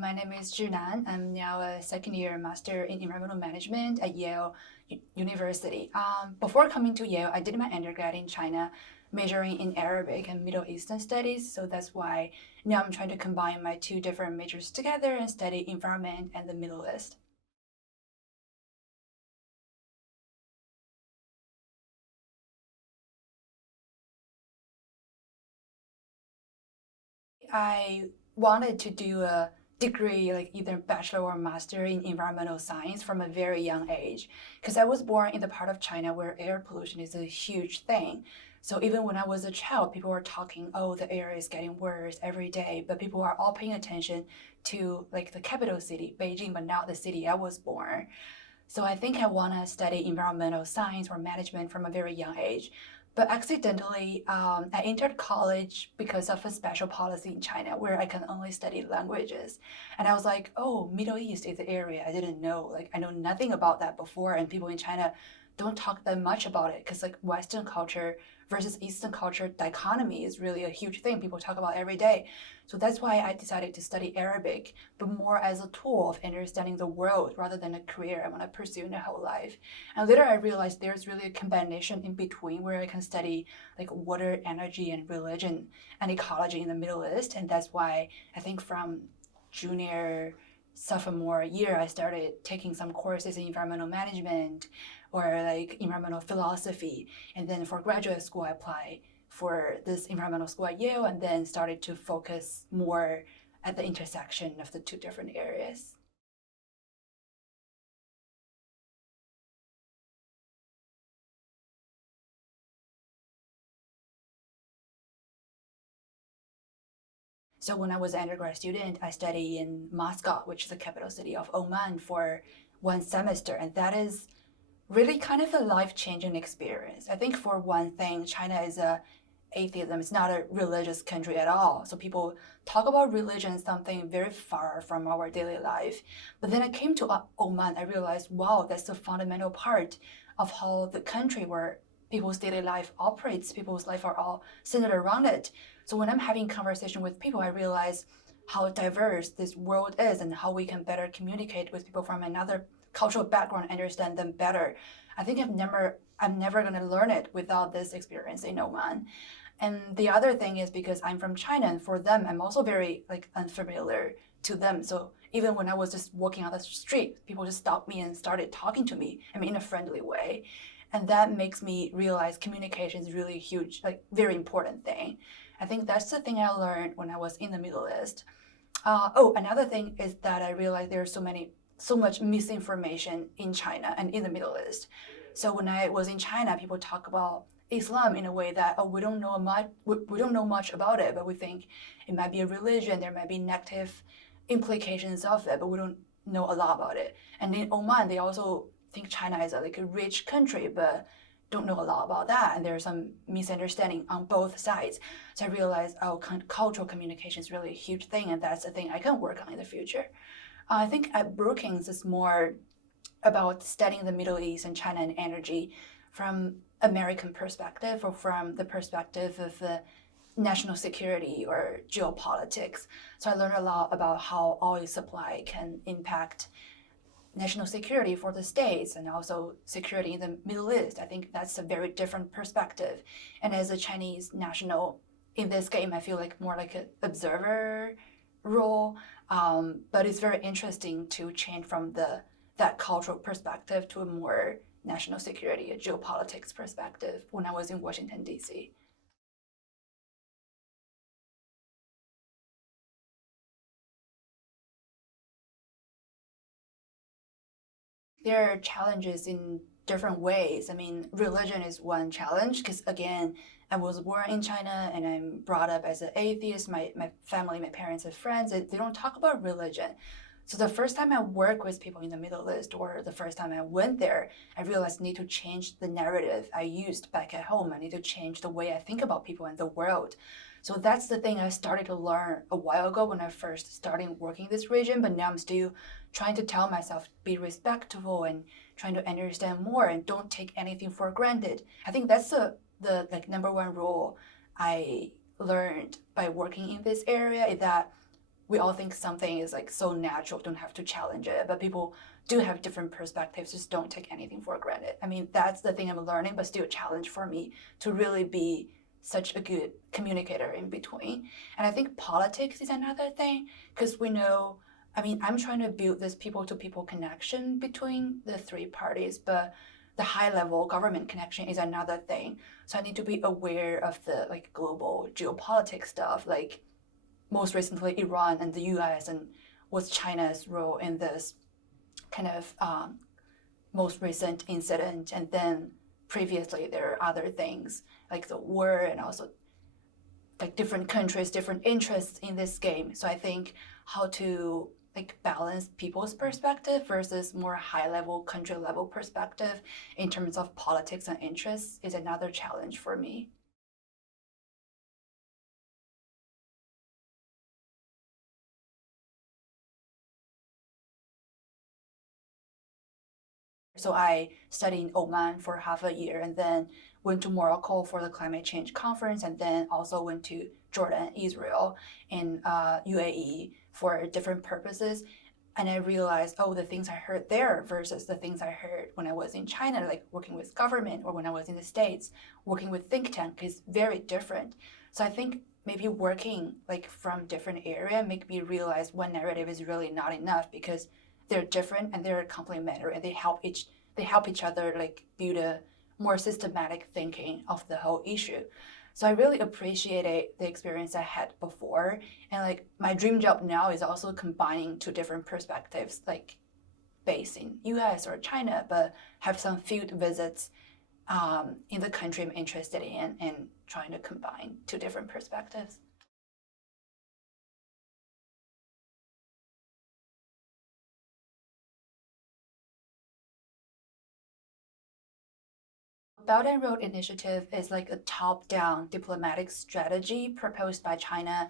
My name is Zhinan. I'm now a second-year master in environmental management at Yale University. Before coming to Yale, I did my undergrad in China, majoring in Arabic and Middle Eastern studies. So that's why now I'm trying to combine my two different majors together and study environment and the Middle East. I wanted to do a degree, like either bachelor or master in environmental science from a very young age, because I was born in the part of China where air pollution is a huge thing. So even when I was a child, people were talking, oh, the air is getting worse every day, but people are all paying attention to like the capital city, Beijing, but not the city I was born. So I think I want to study environmental science or management from a very young age. But accidentally, I entered college because of a special policy in China where I can only study languages. And I was like, oh, Middle East is the area I didn't know. Like, I know nothing about that before. And people in China don't talk that much about it because like Western culture versus Eastern culture dichotomy is really a huge thing people talk about every day. So that's why I decided to study Arabic, but more as a tool of understanding the world rather than a career I want to pursue in the whole life. And later I realized there's really a combination in between where I can study like water, energy, and religion and ecology in the Middle East. And that's why I think from junior, sophomore year, I started taking some courses in environmental management or like environmental philosophy. And then for graduate school, I applied for this environmental school at Yale and then started to focus more at the intersection of the two different areas. So when I was an undergrad student, I studied in Muscat, which is the capital city of Oman, for one semester. And that is really kind of a life-changing experience. I think for one thing, China is a atheism. It's not a religious country at all. So people talk about religion as something very far from our daily life. But then I came to Oman, I realized, wow, that's a fundamental part of how the country where people's daily life operates, people's life are all centered around it. So when I'm having conversation with people, I realize how diverse this world is and how we can better communicate with people from another cultural background, understand them better. I think I'm never going to learn it without this experience in Oman. And the other thing is because I'm from China, and for them, I'm also very like unfamiliar to them. So even when I was just walking on the street, people just stopped me and started talking to me, I mean, in a friendly way. And that makes me realize communication is really huge, like very important thing. I think that's the thing I learned when I was in the Middle East. Another thing is that I realized there's so much misinformation in China and in the Middle East. So when I was in China, people talk about Islam in a way that, oh, we don't know much about it, but we think it might be a religion, there might be negative implications of it, but we don't know a lot about it. And in Oman, they also think China is like a rich country, but don't know a lot about that. And there's some misunderstanding on both sides. So I realized, oh, cultural communication is really a huge thing, and that's the thing I can work on in the future. I think at Brookings it's more about studying the Middle East and China and energy from American perspective or from the perspective of national security or geopolitics. So I learned a lot about how oil supply can impact national security for the states and also security in the Middle East. I think that's a very different perspective. And as a Chinese national in this game, I feel like more like an observer role. But it's very interesting to change from that cultural perspective to a more national security, a geopolitics perspective when I was in Washington, D.C. There are challenges in different ways. I mean, religion is one challenge because, again, I was born in China and I'm brought up as an atheist. My family, my parents and friends, they don't talk about religion. So the first time I work with people in the Middle East or the first time I went there, I realized I need to change the narrative I used back at home. I need to change the way I think about people and the world. So that's the thing I started to learn a while ago when I first started working in this region, but now I'm still trying to tell myself be respectful and trying to understand more and don't take anything for granted. I think that's the like number one rule I learned by working in this area is that we all think something is like so natural, don't have to challenge it, but people do have different perspectives, just don't take anything for granted. I mean, that's the thing I'm learning, but still a challenge for me to really be such a good communicator in between. And I think politics is another thing, because we know, I mean, I'm trying to build this people-to-people connection between the three parties, but the high-level government connection is another thing. So I need to be aware of the like global geopolitics stuff, like most recently Iran and the US, and what's China's role in this kind of most recent incident. And then previously there are other things like the war, and also like different countries, different interests in this game. So I think how to like balance people's perspective versus more high level, country level perspective in terms of politics and interests is another challenge for me. So I studied in Oman for half a year, and then went to Morocco for the climate change conference, and then also went to Jordan, Israel, and UAE for different purposes. And I realized, oh, the things I heard there versus the things I heard when I was in China, like working with government, or when I was in the States, working with think tank, is very different. So I think maybe working like from different area make me realize one narrative is really not enough, because they're different and they're complementary, and they help each other like build a more systematic thinking of the whole issue. So I really appreciated the experience I had before, and like my dream job now is also combining two different perspectives, like based in US or China, but have some field visits in the country I'm interested in, and trying to combine two different perspectives. Belt and Road Initiative is like a top-down diplomatic strategy proposed by China,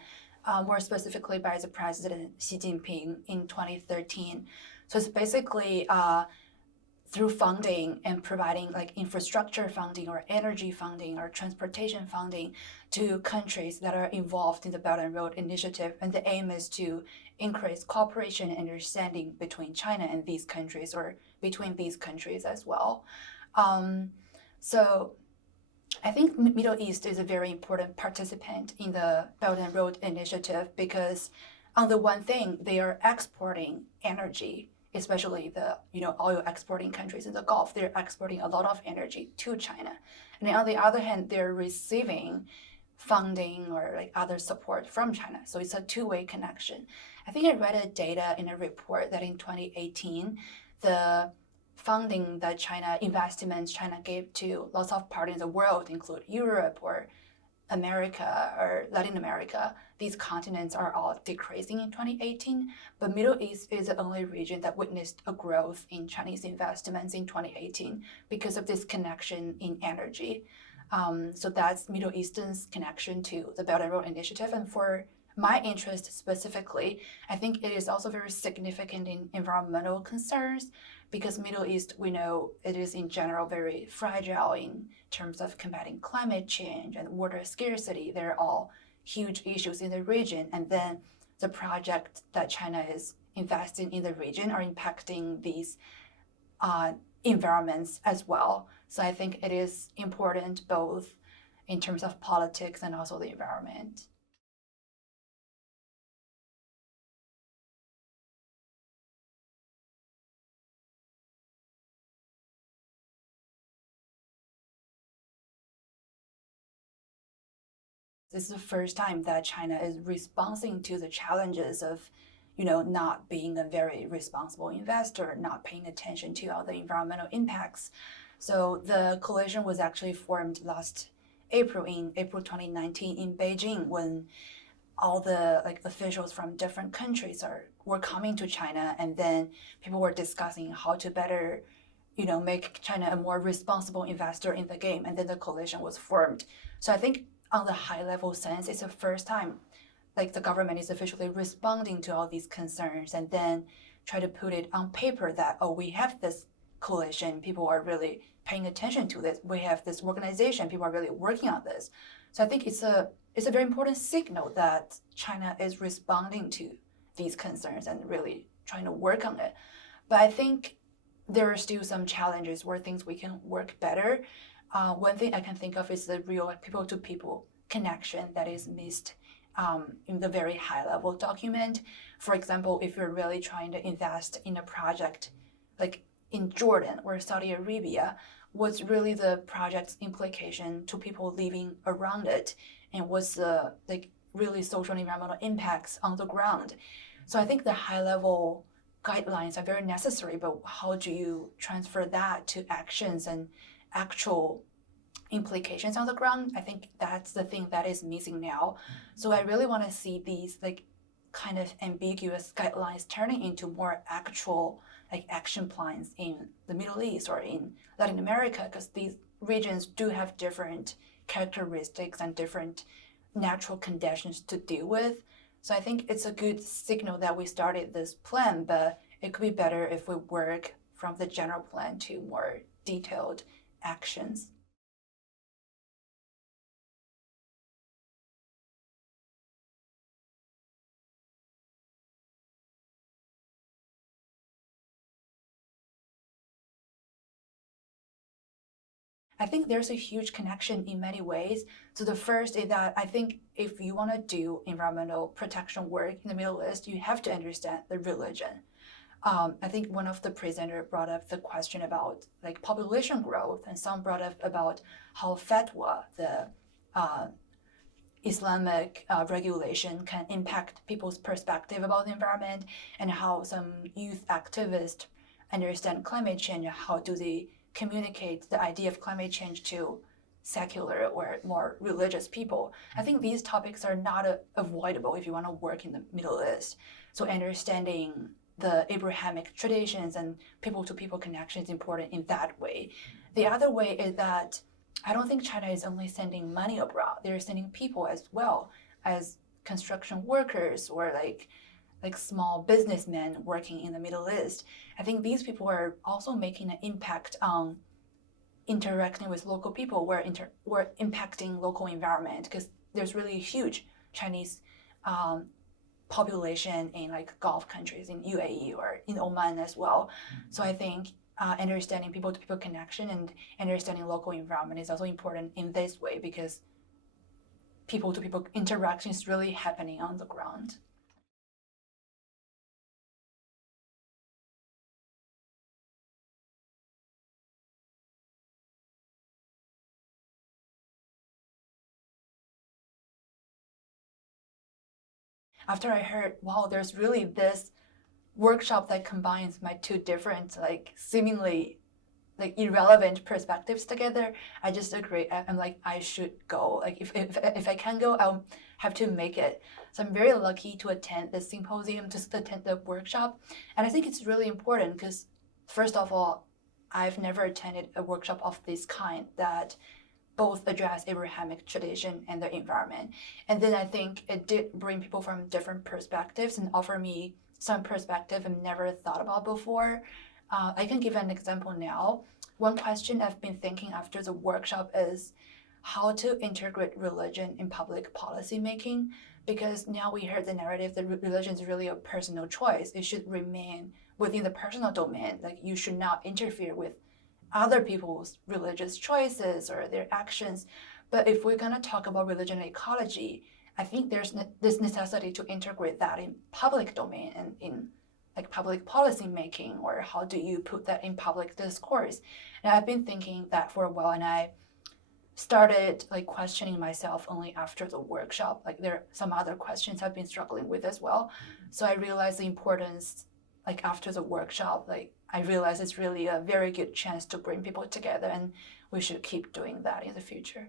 more specifically by the President Xi Jinping in 2013. So it's basically through funding and providing like infrastructure funding or energy funding or transportation funding to countries that are involved in the Belt and Road Initiative. And the aim is to increase cooperation and understanding between China and these countries, or between these countries as well. So I think Middle East is a very important participant in the Belt and Road Initiative, because on the one thing, they are exporting energy, especially the oil exporting countries in the Gulf. They're exporting a lot of energy to China. And on the other hand, they're receiving funding or like other support from China. So it's a two-way connection. I think I read a data in a report that in 2018, the funding that investments China gave to lots of parts in the world, include Europe or America or Latin America, these continents are all decreasing in 2018, but Middle East is the only region that witnessed a growth in Chinese investments in 2018 because of this connection in energy. So that's Middle Eastern's connection to the Belt and Road Initiative. And for my interest specifically, I think it is also very significant in environmental concerns, because Middle East, we know it is in general very fragile in terms of combating climate change and water scarcity. They're all huge issues in the region. And then the project that China is investing in the region are impacting these environments as well. So I think it is important both in terms of politics and also the environment. This is the first time that China is responding to the challenges of, not being a very responsible investor, not paying attention to all the environmental impacts. So the coalition was actually formed last April, in April 2019 in Beijing, when all the officials from different countries were coming to China, and then people were discussing how to better make China a more responsible investor in the game, and then the coalition was formed. So I think on the high level sense, it's the first time the government is officially responding to all these concerns, and then try to put it on paper that, oh, we have this coalition, people are really paying attention to this, we have this organization, people are really working on this. So I think it's a very important signal that China is responding to these concerns and really trying to work on it. But I think there are still some challenges where things we can work better. One thing I can think of is the real people-to-people connection that is missed in the very high-level document. For example, if you're really trying to invest in a project like in Jordan or Saudi Arabia, what's really the project's implication to people living around it, and what's the really social and environmental impacts on the ground? So I think the high-level guidelines are very necessary, but how do you transfer that to actions and actual implications on the ground? I think that's the thing that is missing now. So I really want to see these kind of ambiguous guidelines turning into more actual action plans in the Middle East or in Latin America, because these regions do have different characteristics and different natural conditions to deal with. So I think it's a good signal that we started this plan, but it could be better if we work from the general plan to more detailed actions. I think there's a huge connection in many ways. So the first is that I think if you want to do environmental protection work in the Middle East, you have to understand the religion. I think one of the presenters brought up the question about population growth, and some brought up about how fatwa, the Islamic regulation, can impact people's perspective about the environment, and how some youth activists understand climate change. How do they communicate the idea of climate change to secular or more religious people? I think these topics are not avoidable if you want to work in the Middle East. So understanding the Abrahamic traditions and people-to-people connection is important in that way. The other way is that I don't think China is only sending money abroad. They're sending people as well, as construction workers or small businessmen working in the Middle East. I think these people are also making an impact on interacting with local people, or impacting local environment, because there's really a huge Chinese population in Gulf countries, in UAE or in Oman as well. So I think understanding people-to-people connection and understanding local environment is also important in this way, because people-to-people interaction is really happening on the ground. After I heard, wow, there's really this workshop that combines my two different, seemingly irrelevant perspectives together, I just agree. I'm I should go. If I can go, I'll have to make it. So I'm very lucky to attend the symposium, just attend the workshop. And I think it's really important because, first of all, I've never attended a workshop of this kind that both address Abrahamic tradition and the environment. And then I think it did bring people from different perspectives and offer me some perspective I've never thought about before. I can give an example now. One question I've been thinking after the workshop is how to integrate religion in public policy making, because now we heard the narrative that religion is really a personal choice. It should remain within the personal domain. You should not interfere with other people's religious choices or their actions. But if we're going to talk about religion and ecology, I think there's this necessity to integrate that in public domain and in public policy making, or how do you put that in public discourse? And I've been thinking that for a while, and I started questioning myself only after the workshop. There are some other questions I've been struggling with as well. So I realized the importance, after the workshop, I realized it's really a very good chance to bring people together, and we should keep doing that in the future.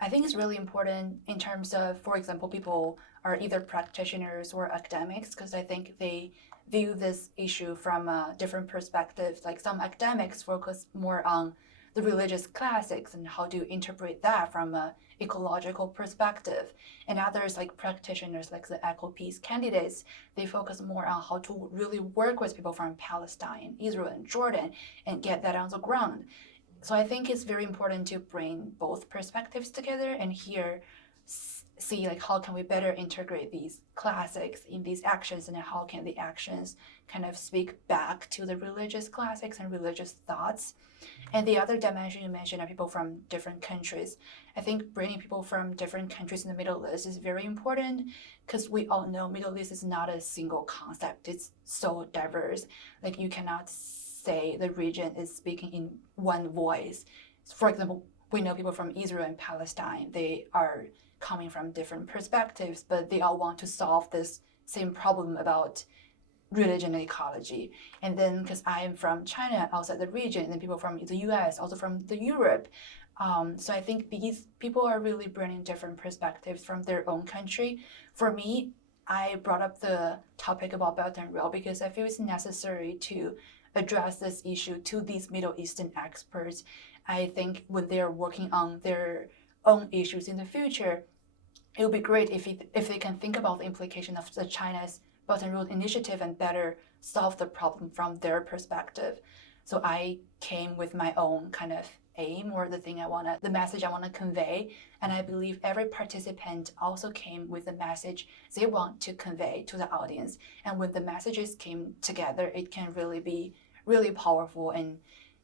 I think it's really important in terms of, for example, people are either practitioners or academics, because I think they view this issue from a different perspective. Some academics focus more on the religious classics and how to interpret that from a ecological perspective. And others like practitioners, like the eco peace candidates, they focus more on how to really work with people from Palestine, Israel, and Jordan and get that on the ground. So I think it's very important to bring both perspectives together and here see like how can we better integrate these classics in these actions, and how can the actions kind of speak back to the religious classics and religious thoughts. And the other dimension you mentioned are people from different countries. I think bringing people from different countries in the Middle East is very important because we all know Middle East is not a single concept. It's so diverse. Like you cannot say the region is speaking in one voice. For example, we know people from Israel and Palestine. They are coming from different perspectives, but they all want to solve this same problem about religion and ecology. And then because I am from China, outside the region, and people from the US, also from the Europe. So I think these people are really bringing different perspectives from their own country. For me, I brought up the topic about Belt and Road because I feel it's necessary to address this issue to these Middle Eastern experts. I think when they're working on their own issues in the future, it would be great if they can think about the implication of the China's Belt and Road Initiative and better solve the problem from their perspective. So I came with my own kind of aim or the message I want to convey. And I believe every participant also came with the message they want to convey to the audience. And when the messages came together, it can really be really powerful and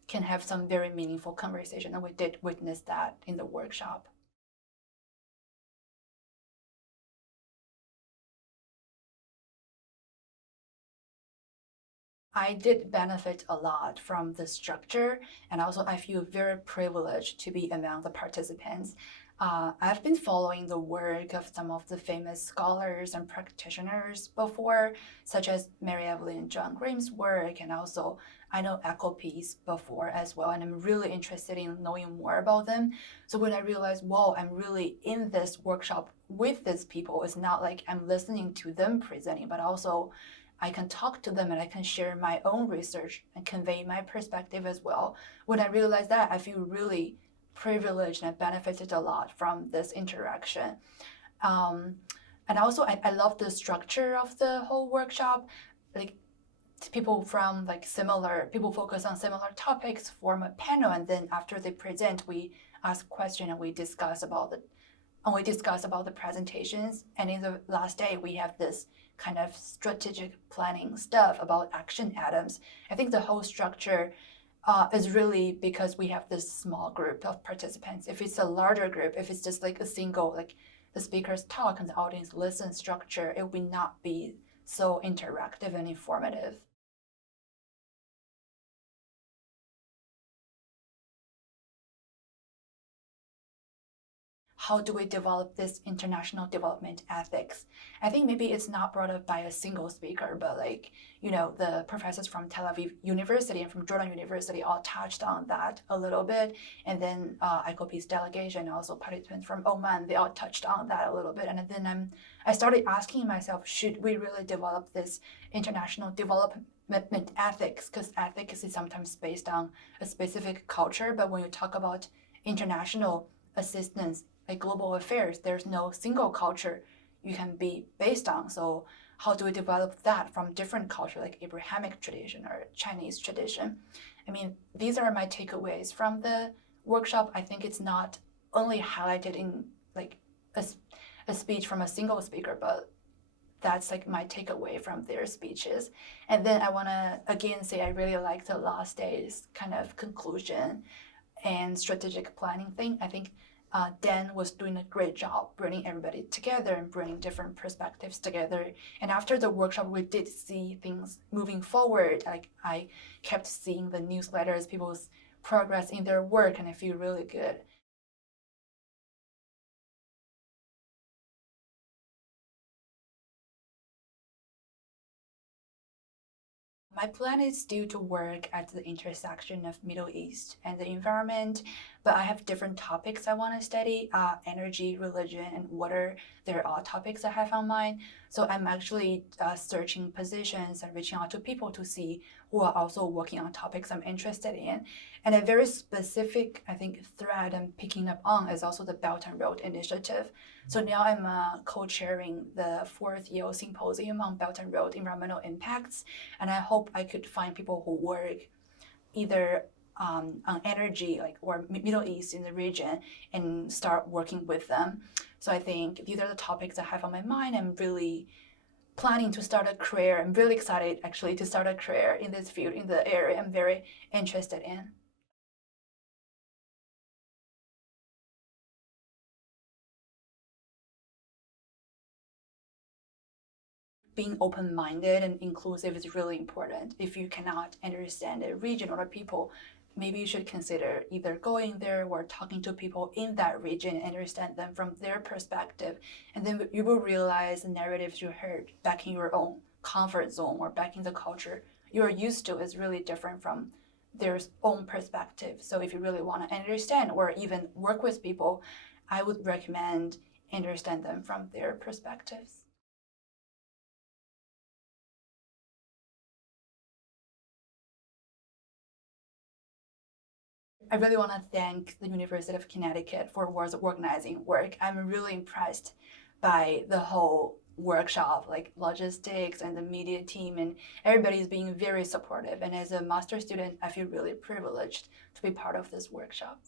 can have some very meaningful conversation. And we did witness that in the workshop. I did benefit a lot from the structure, and also I feel very privileged to be among the participants. I've been following the work of some of the famous scholars and practitioners before, such as Mary Evelyn and John Grimm's work, and also I know Eco Peace before as well, and I'm really interested in knowing more about them. So when I realized, whoa, I'm really in this workshop with these people, it's not like I'm listening to them presenting, but also I can talk to them and I can share my own research and convey my perspective as well. When I realized that, I feel really privileged and I benefited a lot from this interaction. And also, I love the structure of the whole workshop. Like people from people focus on similar topics, form a panel, and then after they present, we ask questions and we discuss about the presentations. And in the last day, we have this kind of strategic planning stuff about action items. I think the whole structure is really because we have this small group of participants. If it's a larger group, if it's just like a single, like the speakers talk and the audience listen structure, it will not be so interactive and informative. How do we develop this international development ethics? I think maybe it's not brought up by a single speaker, but the professors from Tel Aviv University and from Jordan University all touched on that a little bit. And then ICOP's delegation, also participants from Oman, they all touched on that a little bit. And then I started asking myself, should we really develop this international development ethics? Because ethics is sometimes based on a specific culture, but when you talk about international assistance, like global affairs, there's no single culture you can be based on. So how do we develop that from different culture, like Abrahamic tradition or Chinese tradition? I mean, these are my takeaways from the workshop. I think it's not only highlighted in like a speech from a single speaker, but that's like my takeaway from their speeches. And then I want to again say I really like the last day's kind of conclusion and strategic planning thing. I think Dan was doing a great job bringing everybody together and bringing different perspectives together. And after the workshop, we did see things moving forward. Like I kept seeing the newsletters, people's progress in their work, and I feel really good. My plan is still to work at the intersection of Middle East and the environment, but I have different topics I want to study, energy, religion, and water. They're all topics I have on mind. So I'm actually searching positions and reaching out to people to see who are also working on topics I'm interested in. And a very specific, I think, thread I'm picking up on is also the Belt and Road Initiative. So now I'm co-chairing the 4th Yale Symposium on Belt and Road Environmental Impacts, and I hope I could find people who work either on energy, or Middle East in the region, and start working with them. So I think these are the topics I have on my mind. I'm really planning to start a career. I'm really excited actually to start a career in this field, in the area I'm very interested in. Being open-minded and inclusive is really important. If you cannot understand a region or the people, maybe you should consider either going there or talking to people in that region and understand them from their perspective. And then you will realize the narratives you heard back in your own comfort zone or back in the culture you're used to is really different from their own perspective. So if you really want to understand or even work with people, I would recommend understand them from their perspectives. I really want to thank the University of Connecticut for organizing work. I'm really impressed by the whole workshop, like logistics and the media team, and everybody's being very supportive. And as a master student, I feel really privileged to be part of this workshop.